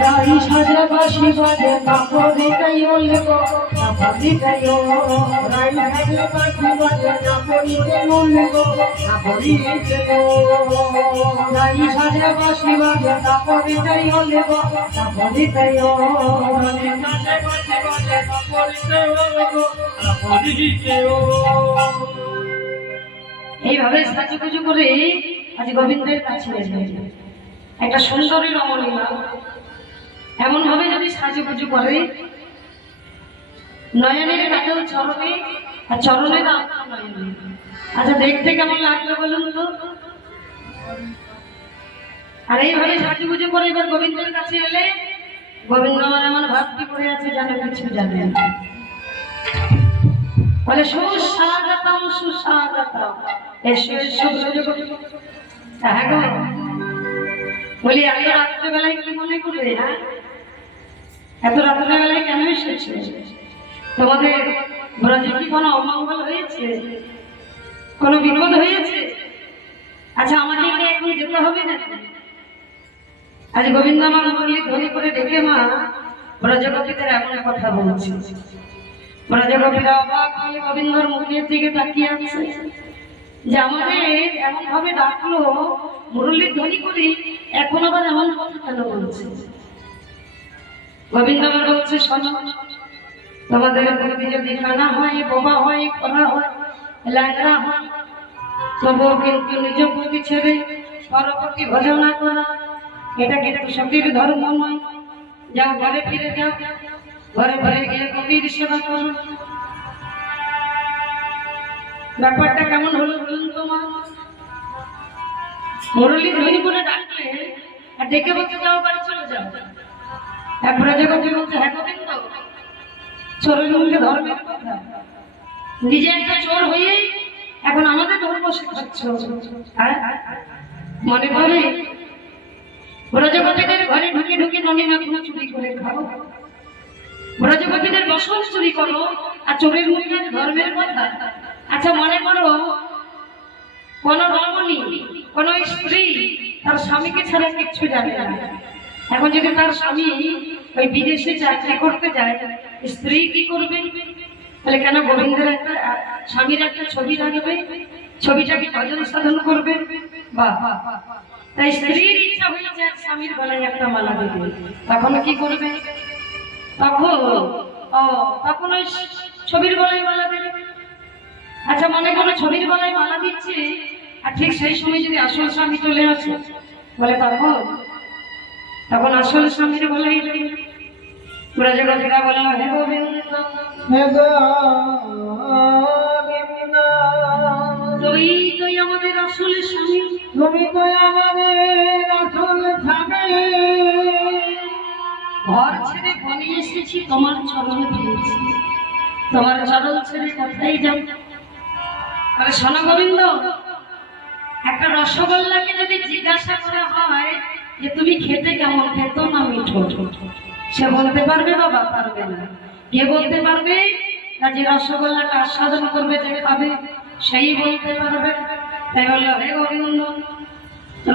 রাই সাজা বাসি বাজে কাপড়ি কাইও লেগো কাপড়ি কাইও রাই সাজা বাসি বাজে কাপড়ি কাইও লেগো কাপড়ি কাইও রাই সাজা বাসি বাজে কাপড়ি কাইও লেগো কাপড়ি কাইও রাই সাজা বাসি বাজে কাপড়ি কাইও লেগো কাপড়ি কাইও। এইভাবে সাজুগুজু করে আজ গোবিন্দের কাছে এসে একটা সুন্দরী রমণীমা এমন ভাবে যদি সাজুগুজু করে নয়নের কাজল চরণে আর চরণে দাম নয়নে। আচ্ছা দেখতে কেমন লাগলো বলুন তো? আর এইভাবে সাজুগুজু করে এবার গোবিন্দের কাছে এলে গোবিন্দ আমার এমন ভক্তি করে আছে জানো কিছু জানেন বলে সুস্বাগতম সুস্বাগতম এসো এসো হ্যাঁ গো বলি এত রাত্রেবেলায় কি মনে করবে? হ্যাঁ এত রাত্রেবেলায় কেন এসেছে? তোমাদের ব্রজে কি কোনো অমঙ্গল হয়েছে? কোনো বিপদ হয়েছে? আচ্ছা আমাকে কি এখন যেতে হবে না? আজ গোবিন্দ মা মল্লিক ধনী করে ডেকে মা ব্রজগোপীদের এমন কথা বলছে। ব্রজগোপীরা অবাক হয়ে গোবিন্দর মুখের দিকে তাকিয়ে আছে যে আমাদের এমন ভাবে ডাকলো মুরলীর ধ্বনি করি এখন আবার এমন কথা কেন বলছে? গোবিন্দ আবার বলছে শোনো তোমাদের বুদ্ধি যদি কানা হয় বোবা হয় খোলা হয় ল্যাংড়া হয় তবুও কিন্তু নিজ প্রতি ছেড়ে পরবর্তী ভজনা করা এটা কিন্তু সতীর ধর্ম নয়। যাও ঘরে ফিরে যাও, ঘরে ঘরে গিয়ে কবির সেবা করো। ব্যাপারটা কেমন হলো বলুন তোমার? মুরলী ধ্বনি করে ডাকলে আর ডেকে বলতে যাও বাড়ি চলে যাও। একবারে যখন বলছে হ্যাঁ গোবিন্দ চোরের মুখে ধর্মের কথা নিজে একটা চোর হয়ে এখন আমাদের ধর্ম শেখাচ্ছ। মনে করে ব্রজপতিদের ঘরে ঢুকে ঢুকে ননি মাখনা চুরি করে খাও, ব্রজপতিদের বসন চুরি করো আর চোরের মুখে ধর্মের কথা। আচ্ছা মনে করো কোন রমণী কোন স্ত্রী তার স্বামীকে ছাড়া কিচ্ছু জানে না। এখন যদি তার স্বামী ওই বিদেশে চাকরি করতে যায় স্ত্রী কি করবে? তাহলে কেন গোবিন্দের একটা স্বামীর একটা ছবি রাখবে, ছবিটাকে ভজন সাধন করবে। বাহ! তাই স্ত্রীর ইচ্ছা হয়েছে স্বামীর গলায় একটা মালা দেবে, তখন কি করবে? তখন ওই ছবির গলায় মালা দেবে। আচ্ছা মনে করো ছবির গলায় মালা দিচ্ছে আর ঠিক সেই সময় যদি আসল স্বামী চলে আসে বলে তখন আসল স্বামীর গলায় ব্রজগোপীরা বলল হে গোবিন্দ তুই আমাদের আসল স্বামী, তুমি তো আমাদের আসল স্বামী। ঘর ছেড়ে বনে এসেছি তোমার চরণ পেয়েছি, তোমার চরণ ছেড়ে কোথায় যাও? আরে শোনো গোবিন্দ একটা রসগোল্লাকে যদি জিজ্ঞাসা করা হয় যে তুমি খেতে কেমন, খেত না মিঠো, সে বলতে পারবে বাবা? পারবে না। কে বলতে পারবে? না যে রসগোল্লাটা আস্বাদন করবে যে খাবে সেই বলতে পারবে। তাই বললো হে গোবিন্দ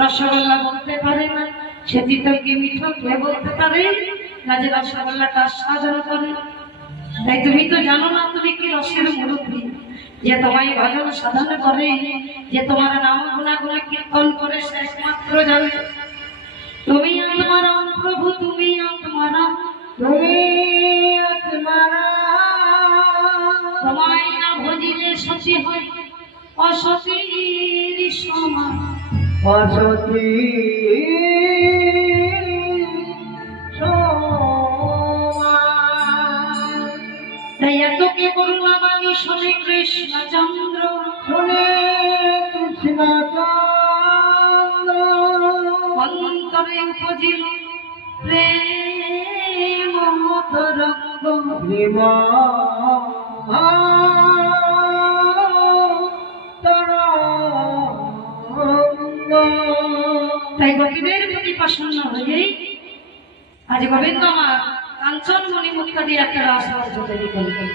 রসগোল্লা বলতে পারে না সে তিতো কি মিঠো কে বলতে পারে? না যে রসগোল্লাটা আস্বাদন করে। তাই তুমি তো জানো না তুমি কি রসের মুরব্বী, যে তোমায় ভজন সাধন করে, যে তোমার নাম গুণাগুণে কীর্তন করে সে একমাত্র জানে। তুমি আত্মারা প্রভু, তুমি আত্মারা, তুমি আত্মারা। তোমায় না ভজিলে সতী হয় অসতীর সমান, অসতী তাই এত কে করুণা বাণী শোনে কৃষ্ণচন্দ্র, শোনে কৃষ্ণচন্দ্র অন্তরে উপজিল প্রেম তরঙ্গ। তাই গোপীদের প্রতি প্রসন্ন হয়ে আজ গোবিন্দ আমার কাঞ্চন মণি মুক্তা দিয়ে একটা রাস্তা তৈরি করলেন।